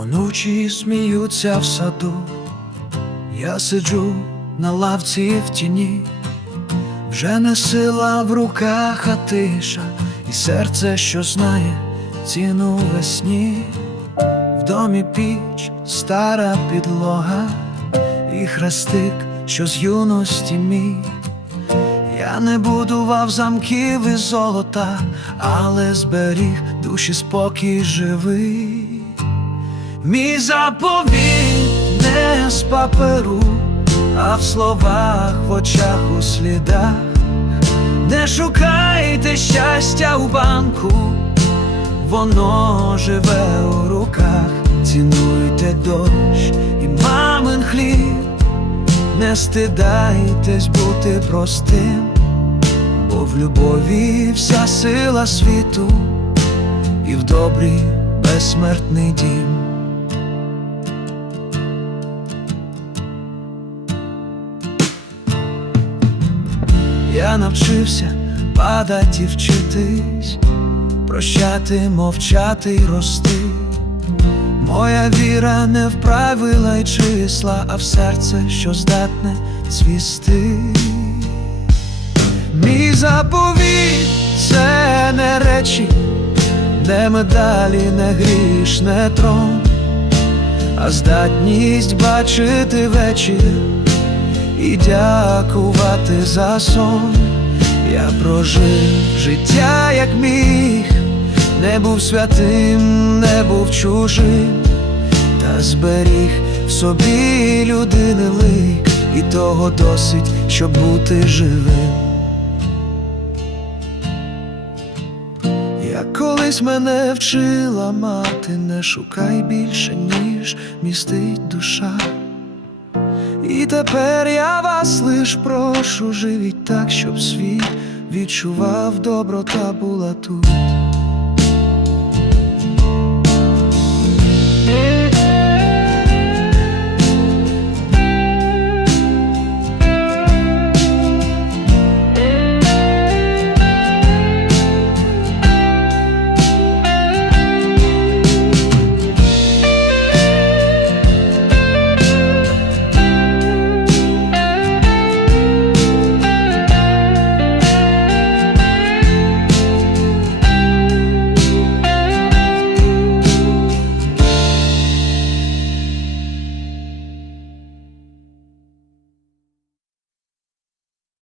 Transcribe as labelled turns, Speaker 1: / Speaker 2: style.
Speaker 1: Онучі сміються в саду, я сиджу на лавці в тіні, вже не сила в руках, а тиша, і серце, що знає ціну весні, в домі піч, стара підлога, і хрестик, що з юності мій. Я не будував замків із золота, але зберіг душі спокій живий. Мій заповіт не з паперу, а в словах, в очах, у слідах. Не шукайте щастя у банку, воно живе у руках. Цінуйте дощ і мамин хліб, не стидайтесь бути простим, бо в любові вся сила світу і в добрі безсмертний дім. Я навчився падати і вчитись, прощати, мовчати й рости. Моя віра не в правила й числа, а в серце, що здатне цвісти. Мій заповіт це не речі, не медалі, не гріш, не трон, а здатність бачити вечір і дякувати за сон. Я прожив життя, як міг, не був святим, не був чужим, та зберіг в собі людини лик, і того досить, щоб бути живим. Як колись мене вчила мати, не шукай більше, ніж містить душа. І тепер я вас лиш прошу, живіть так, щоб світ відчував доброта була тут.